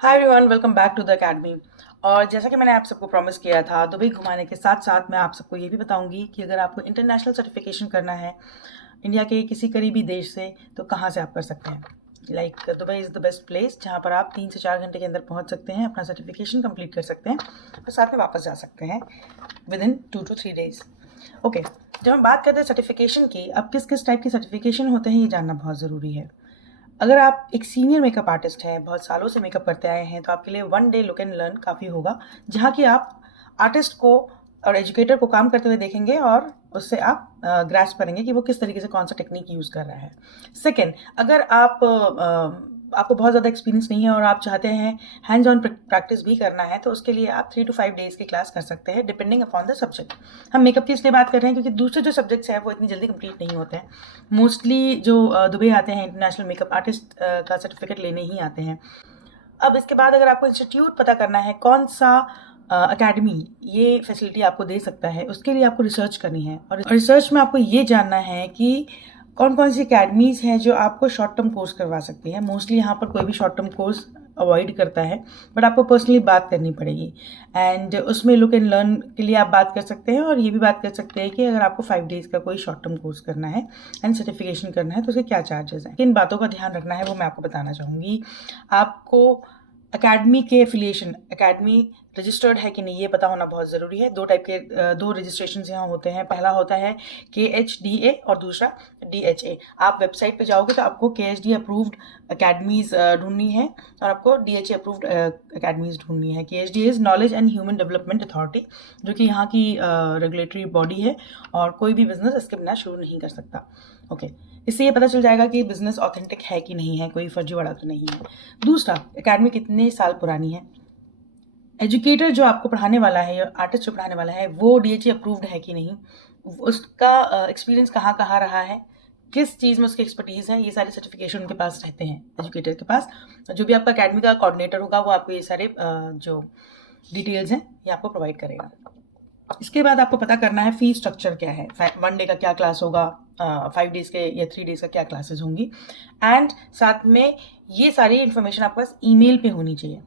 Hi everyone, welcome back to the academy. और जैसा कि मैंने आप सबको प्रॉमिस किया था, दुबई घुमाने के साथ साथ मैं आप सबको ये भी बताऊंगी कि अगर आपको इंटरनेशनल सर्टिफिकेशन करना है इंडिया के किसी करीबी देश से, तो कहाँ से आप कर सकते हैं। Dubai is the best place जहाँ पर आप 3 से 4 घंटे के अंदर पहुँच सकते हैं, अपना सर्टिफिकेशन कंप्लीट कर सकते हैं और साथ में वापस जा सकते हैं with in 2 to 3 days। Okay, जब हम बात करते हैं सर्टिफिकेशन की, अब किस किस टाइप के सर्टिफिकेशन होते हैं ये जानना बहुत ज़रूरी है। अगर आप एक सीनियर मेकअप आर्टिस्ट हैं, बहुत सालों से मेकअप करते आए हैं, तो आपके लिए 1 डे लुक एंड लर्न काफ़ी होगा, जहाँ कि आप आर्टिस्ट को और एजुकेटर को काम करते हुए देखेंगे और उससे आप ग्रास्प करेंगे कि वो किस तरीके से कौन सा टेक्निक यूज़ कर रहा है। सेकेंड, अगर आपको बहुत ज़्यादा एक्सपीरियंस नहीं है और आप चाहते हैं हैंड्स ऑन प्रैक्टिस भी करना है, तो उसके लिए आप 3 to 5 days की क्लास कर सकते हैं, डिपेंडिंग अपॉन द सब्जेक्ट। हम मेकअप की इसलिए बात कर रहे हैं क्योंकि दूसरे जो सब्जेक्ट्स हैं वो इतनी जल्दी कंप्लीट नहीं होते हैं। मोस्टली जो दुबई आते हैं इंटरनेशनल मेकअप आर्टिस्ट का सर्टिफिकेट लेने ही आते हैं। अब इसके बाद अगर आपको इंस्टीट्यूट पता करना है कौन सा अकेडमी ये फैसिलिटी आपको दे सकता है, उसके लिए आपको रिसर्च करनी है। और रिसर्च में आपको ये जानना है कि कौन कौन सी अकेडमीज़ हैं जो आपको शॉर्ट टर्म कोर्स करवा सकती है। मोस्टली यहाँ पर कोई भी शॉर्ट टर्म कोर्स अवॉइड करता है, बट आपको पर्सनली बात करनी पड़ेगी। एंड उसमें लुक एंड लर्न के लिए आप बात कर सकते हैं और ये भी बात कर सकते हैं कि अगर आपको 5 days का कोई शॉर्ट टर्म कोर्स करना है एंड सर्टिफिकेशन करना है तो उसके क्या चार्जेस हैं। किन बातों का ध्यान रखना है वो मैं आपको बताना चाहूँगी। आपको अकेडमी के एफिलिएशन, अकेडमी रजिस्टर्ड है कि नहीं, ये पता होना बहुत ज़रूरी है। 2 रजिस्ट्रेशन यहाँ होते हैं। पहला होता है KHDA और दूसरा DHA। आप वेबसाइट पे जाओगे तो आपको KHD अप्रूव्ड अकेडमीज़ ढूंढनी है और आपको DHA अप्रूव्ड अकेडमीज़ ढूंढनी है। KHD is knowledge and human development authority, जो कि यहाँ की रेगुलेटरी बॉडी है और कोई भी बिजनेस इसके बिना शुरू नहीं कर सकता। ओके, इससे ये पता चल जाएगा कि बिजनेस ऑथेंटिक है कि नहीं है, कोई फर्जीवाड़ा तो नहीं है। दूसरा, एकेडमी कितने साल पुरानी है। एजुकेटर जो आपको पढ़ाने वाला है या आर्टिस्ट जो पढ़ाने वाला है वो DHA अप्रूव्ड है कि नहीं, उसका एक्सपीरियंस कहाँ कहाँ रहा है, किस चीज़ में उसकी एक्सपर्टीज़ है, ये सारे सर्टिफिकेशन उनके पास रहते हैं एजुकेटर के पास। जो भी आपका अकेडमी का कोऑर्डिनेटर होगा वो आपको ये सारे जो डिटेल्स हैं ये आपको प्रोवाइड करेगा। इसके बाद आपको पता करना है फी स्ट्रक्चर क्या है, 1 डे का क्या क्लास होगा, 5 days के या 3 days का क्या क्लासेस होंगी। एंड साथ में ये सारी इन्फॉर्मेशन आपके पास ईमेल पे होनी चाहिए,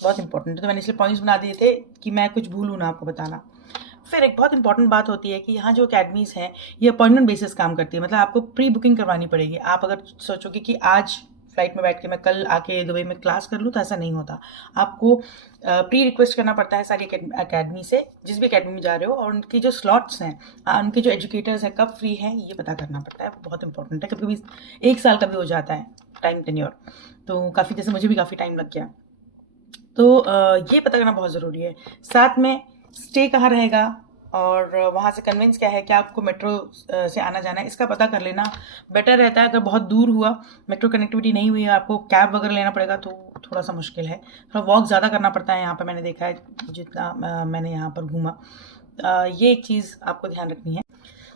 बहुत इंपॉर्टेंट है। तो मैंने इसलिए पॉइंट्स बना दिए थे कि मैं कुछ भूलूँ ना आपको बताना। फिर एक बहुत इंपॉर्टेंट बात होती है कि यहाँ जो अकेडमीज़ हैं ये अपॉइंटमेंट बेसिस काम करती है, मतलब आपको प्री बुकिंग करवानी पड़ेगी। आप अगर सोचोगे कि आज फ्लाइट में बैठ के मैं कल आके दुबई में क्लास कर लूँ, तो ऐसा नहीं होता। आपको प्री रिक्वेस्ट करना पड़ता है सारी अकेडमी से, जिस भी अकेडमी में जा रहे हो, और उनकी जो स्लॉट्स हैं, उनके जो एजुकेटर्स हैं कब फ्री हैं ये पता करना पड़ता है। बहुत इंपॉर्टेंट है। कभी कभी 1 साल का भी हो जाता है टाइम टेन्योर, तो काफ़ी, जैसे मुझे भी काफ़ी टाइम लग गया। तो ये पता करना बहुत ज़रूरी है। साथ में स्टे कहाँ रहेगा और वहाँ से कन्वेंस क्या है, क्या आपको मेट्रो से आना जाना है, इसका पता कर लेना बेटर रहता है। अगर बहुत दूर हुआ, मेट्रो कनेक्टिविटी नहीं हुई, आपको कैब वगैरह लेना पड़ेगा तो थोड़ा सा मुश्किल है। थोड़ा वॉक ज़्यादा करना पड़ता है यहाँ पर, मैंने देखा है जितना मैंने यहाँ पर घूमा। ये एक चीज़ आपको ध्यान रखनी है।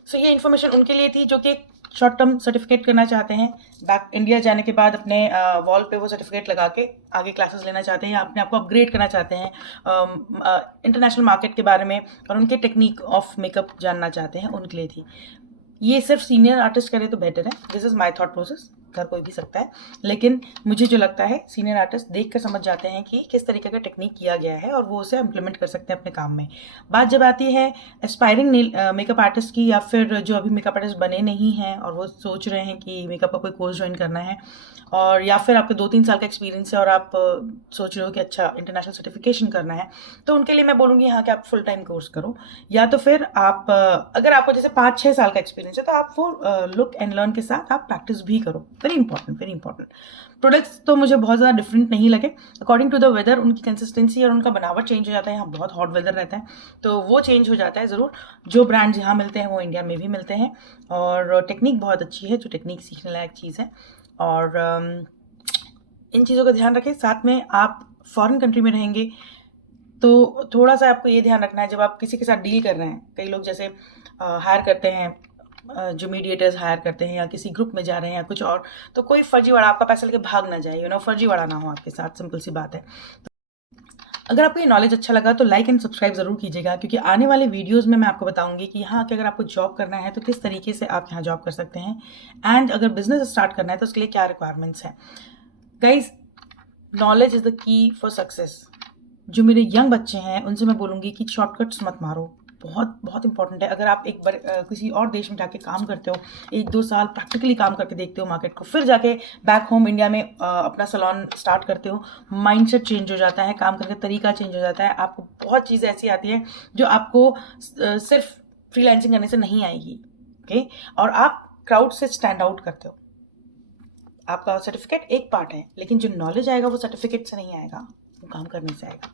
सो ये इन्फॉर्मेशन उनके लिए थी जो कि शॉर्ट टर्म सर्टिफिकेट करना चाहते हैं, बैक इंडिया जाने के बाद अपने वॉल पे वो सर्टिफिकेट लगा के आगे क्लासेस लेना चाहते हैं या अपने आप को अपग्रेड करना चाहते हैं इंटरनेशनल मार्केट के बारे में और उनके टेक्निक ऑफ मेकअप जानना चाहते हैं, उनके लिए थी। ये सिर्फ सीनियर आर्टिस्ट करे तो बेटर है। This is my thought process, घर कोई भी सकता है, लेकिन मुझे जो लगता है सीनियर आर्टिस्ट देख कर समझ जाते हैं कि किस तरीके का टेक्निक किया गया है और वो उसे इम्प्लीमेंट कर सकते हैं अपने काम में। बात जब आती है एस्पायरिंग मेकअप आर्टिस्ट की, या फिर जो अभी मेकअप आर्टिस्ट बने नहीं हैं और वो सोच रहे हैं कि मेकअप का कोई कोर्स ज्वाइन करना है, और या फिर आपके 2-3 साल का एक्सपीरियंस है और आप सोच रहे हो कि अच्छा इंटरनेशनल सर्टिफिकेशन करना है, तो उनके लिए मैं बोलूँगी यहाँ कि आप फुल टाइम कोर्स करो। या तो फिर आप अगर आपको जैसे 5-6 साल का एक्सपीरियंस है तो आप वो लुक एंड लर्न के साथ आप प्रैक्टिस भी करो। Very important, very important. Products तो मुझे बहुत ज़्यादा डिफरेंट नहीं लगे। अकॉर्डिंग टू द वेदर उनकी कंसिस्टेंसी और उनका बनावट चेंज हो जाता है। यहाँ बहुत हॉट वेदर रहता है तो वो चेंज हो जाता है ज़रूर। जो ब्रांड्स यहाँ मिलते हैं वो इंडिया में भी मिलते हैं और टेक्निक बहुत अच्छी है, जो टेक्निक सीखने लायक चीज़ है। और इन चीज़ों का ध्यान रखें। साथ में आप फॉरेन कंट्री में रहेंगे तो थोड़ा सा आपको ये ध्यान रखना है, जब आप किसी के साथ डील कर रहे हैं, कई लोग जैसे हायर करते हैं, जो मीडिएटर्स हायर करते हैं या किसी ग्रुप में जा रहे हैं या कुछ और, तो कोई फर्जीवाड़ा आपका पैसा लेके भाग ना जाए, फर्जीवाड़ा ना हो आपके साथ, सिंपल सी बात है। अगर आपको ये नॉलेज अच्छा लगा तो लाइक एंड सब्सक्राइब ज़रूर कीजिएगा, क्योंकि आने वाले वीडियोस में मैं आपको बताऊंगी कि यहाँ आके अगर आपको जॉब करना है तो किस तरीके से आप यहाँ जॉब कर सकते हैं, एंड अगर बिजनेस स्टार्ट करना है तो उसके लिए क्या रिक्वायरमेंट्स हैं। Guys, knowledge is the key for success. जो मेरे यंग बच्चे हैं उनसे मैं बोलूँगी कि शॉर्टकट्स मत मारो, बहुत बहुत इंपॉर्टेंट है। अगर आप एक बार किसी और देश में जाके काम करते हो, 1-2 साल प्रैक्टिकली काम करके देखते हो मार्केट को, फिर जाके बैक होम इंडिया में अपना सैलून स्टार्ट करते हो, माइंडसेट चेंज हो जाता है, काम करने का तरीका चेंज हो जाता है। आपको बहुत चीज़ें ऐसी आती हैं जो आपको सिर्फ फ्रीलांसिंग करने से नहीं आएगी। ओके, और आप क्राउड से स्टैंड आउट करते हो। आपका सर्टिफिकेट एक पार्ट है, लेकिन जो नॉलेज आएगा वो सर्टिफिकेट से नहीं आएगा, वो काम करने से आएगा।